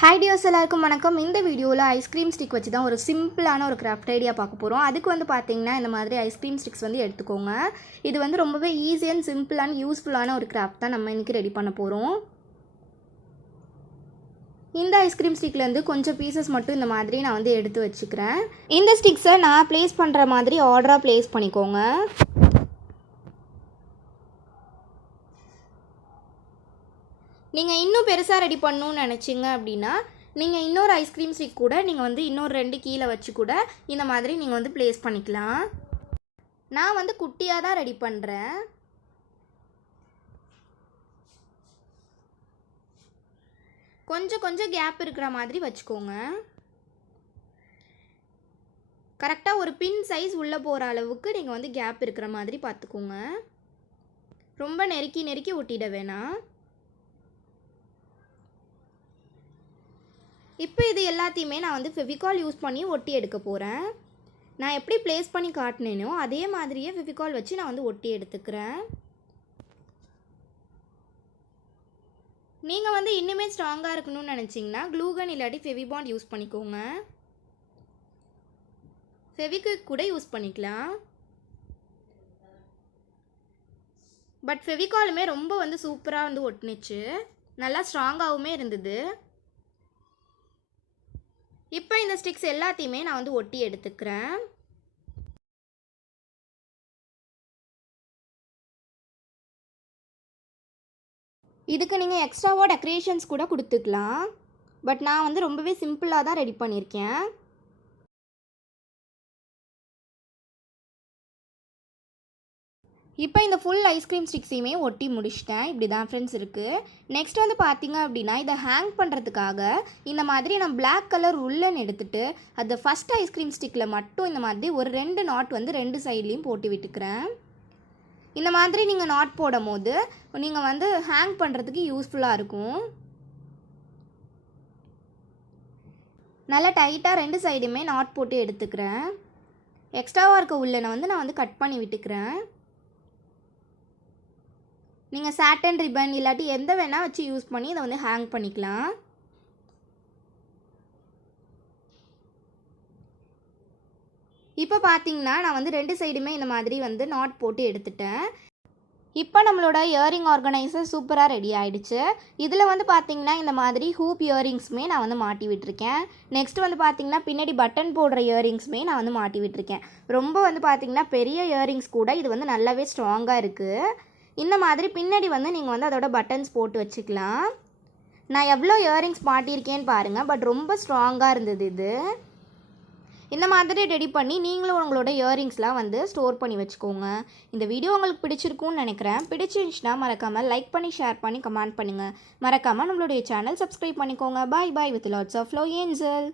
Hi tears, எல்லாருக்கும் வணக்கம். இந்த வீடியோவில் ஐஸ்கிரீம் ஸ்டிக் வச்சு தான் ஒரு சிம்பிளான ஒரு கிராஃப்ட் ஐடியா பார்க்க போகிறோம். அதுக்கு வந்து பார்த்தீங்கன்னா இந்த மாதிரி ஐஸ்கிரீம் ஸ்டிக்ஸ் வந்து எடுத்துக்கோங்க. இது வந்து ரொம்பவே ஈஸி அண்ட் சிம்பிள் அண்ட் யூஸ்ஃபுல்லான ஒரு கிராஃப்ட் தான் நம்ம இன்றைக்கி ரெடி பண்ண போகிறோம். இந்த ஐஸ்கிரீம் ஸ்டிக்லேருந்து கொஞ்சம் பீசஸ் மட்டும் இந்த மாதிரி நான் வந்து எடுத்து வச்சுக்கிறேன். இந்த ஸ்டிக்ஸை நான் ப்ளேஸ் பண்ணுற மாதிரி ஆர்டராக ப்ளேஸ் பண்ணிக்கோங்க. நீங்கள் இன்னும் பெருசாக ரெடி பண்ணணும்னு நினச்சிங்க அப்படின்னா நீங்கள் இன்னொரு ஐஸ்கிரீம் ஸ்டிக் கூட நீங்கள் வந்து இன்னொரு 2 கீழே வச்சு கூட இந்த மாதிரி நீங்கள் வந்து ப்ளேஸ் பண்ணிக்கலாம். நான் வந்து குட்டியாக தான் ரெடி பண்ணுறேன். கொஞ்சம் கொஞ்சம் கேப் இருக்கிற மாதிரி வச்சுக்கோங்க. கரெக்டாக ஒரு பின் சைஸ் உள்ளே போகிற அளவுக்கு நீங்கள் வந்து கேப் இருக்கிற மாதிரி பார்த்துக்கோங்க. ரொம்ப நெருக்கி நெருக்கி ஒட்டிட வேணாம். இப்போ இது எல்லாத்தையுமே நான் வந்து ஃபெவிகால் யூஸ் பண்ணி ஒட்டி எடுக்க போகிறேன். நான் எப்படி ப்ளேஸ் பண்ணி காட்டினேனோ அதே மாதிரியே ஃபெவிகால் வச்சு நான் வந்து ஒட்டி எடுத்துக்கிறேன். நீங்கள் வந்து இன்னுமே ஸ்ட்ராங்காக இருக்கணும்னு நினச்சிங்கன்னா க்ளூகன் இல்லாட்டி ஃபெவிபாண்ட் யூஸ் பண்ணிக்கோங்க. ஃபெவிக்விக் கூட யூஸ் பண்ணிக்கலாம். பட் ஃபெவிகாலுமே ரொம்ப வந்து சூப்பராக வந்து ஒட்டுனுச்சு, நல்லா ஸ்ட்ராங்காகவுமே இருந்தது. இப்போ இந்த ஸ்டிக்ஸ் எல்லாத்தையுமே நான் வந்து ஒட்டி எடுத்துக்கிறேன். இதுக்கு நீங்கள் எக்ஸ்ட்ராவாக டெக்கரேஷன்ஸ் கூட கொடுத்துக்கலாம். பட் நான் வந்து ரொம்பவே சிம்பிளாக தான் ரெடி பண்ணியிருக்கேன். இப்போ இந்த ஃபுல் ஐஸ்கிரீம் ஸ்டிக்ஸையுமே ஒட்டி முடிச்சிட்டேன். இப்படி தான் ஃப்ரெண்ட்ஸ் இருக்குது. நெக்ஸ்ட் வந்து பார்த்திங்க அப்படின்னா இதை ஹேங் பண்ணுறதுக்காக இந்த மாதிரி நான் பிளாக் கலர் உள்ளன் எடுத்துகிட்டு அது ஃபஸ்ட் ஐஸ்கிரீம் ஸ்டிக்கில் மட்டும் இந்த மாதிரி ஒரு 2 நாட் வந்து 2 சைட்லேயும் போட்டு விட்டுக்கிறேன். இந்த மாதிரி நீங்கள் நாட் போடும் போது நீங்கள் வந்து ஹேங் பண்ணுறதுக்கு யூஸ்ஃபுல்லாக இருக்கும். நல்லா டைட்டாக 2 சைடுமே நாட் போட்டு எடுத்துக்கிறேன். எக்ஸ்ட்ராவாக இருக்க உள்ளனை வந்து நான் வந்து கட் பண்ணி விட்டுக்கிறேன். நீங்கள் சாட்டன் ரிப்பன் இல்லாட்டி எந்த வேணால் வச்சு யூஸ் பண்ணி இதை வந்து ஹேங் பண்ணிக்கலாம். இப்போ பார்த்தீங்கன்னா நான் வந்து 2 சைடுமே இந்த மாதிரி வந்து நாட் போட்டு எடுத்துட்டேன். இப்போ நம்மளோட இயரிங் ஆர்கனைசர் சூப்பராக ரெடி ஆகிடுச்சு. இதில் வந்து பார்த்திங்கன்னா இந்த மாதிரி ஹூப் இயரிங்ஸுமே நான் வந்து மாட்டி விட்டுருக்கேன். நெக்ஸ்ட் வந்து பார்த்திங்கன்னா பின்னாடி பட்டன் போடுற இயரிங்ஸுமே நான் வந்து மாட்டி விட்டுருக்கேன். ரொம்ப வந்து பார்த்திங்கன்னா பெரிய இயரிங்ஸ் கூட இது வந்து நல்லாவே ஸ்ட்ராங்காக இருக்குது. இந்த மாதிரி பின்னாடி வந்து நீங்கள் வந்து அதோட பட்டன்ஸ் போட்டு வச்சுக்கலாம். நான் எவ்வளோ இயரிங்ஸ் மாட்டியிருக்கேன்னு பாருங்கள். பட் ரொம்ப ஸ்ட்ராங்காக இருந்தது இது. இந்த மாதிரி ரெடி பண்ணி நீங்களும் உங்களோட இயரிங்ஸ்லாம் வந்து ஸ்டோர் பண்ணி வச்சுக்கோங்க. இந்த வீடியோ உங்களுக்கு பிடிச்சிருக்கும்னு நினைக்கிறேன். பிடிச்சிருந்துச்சுன்னா மறக்காமல் லைக் பண்ணி ஷேர் பண்ணி கமெண்ட் பண்ணுங்கள். மறக்காமல் நம்மளுடைய சேனல் சப்ஸ்கிரைப் பண்ணிக்கோங்க. Bye bye with lots of love angel.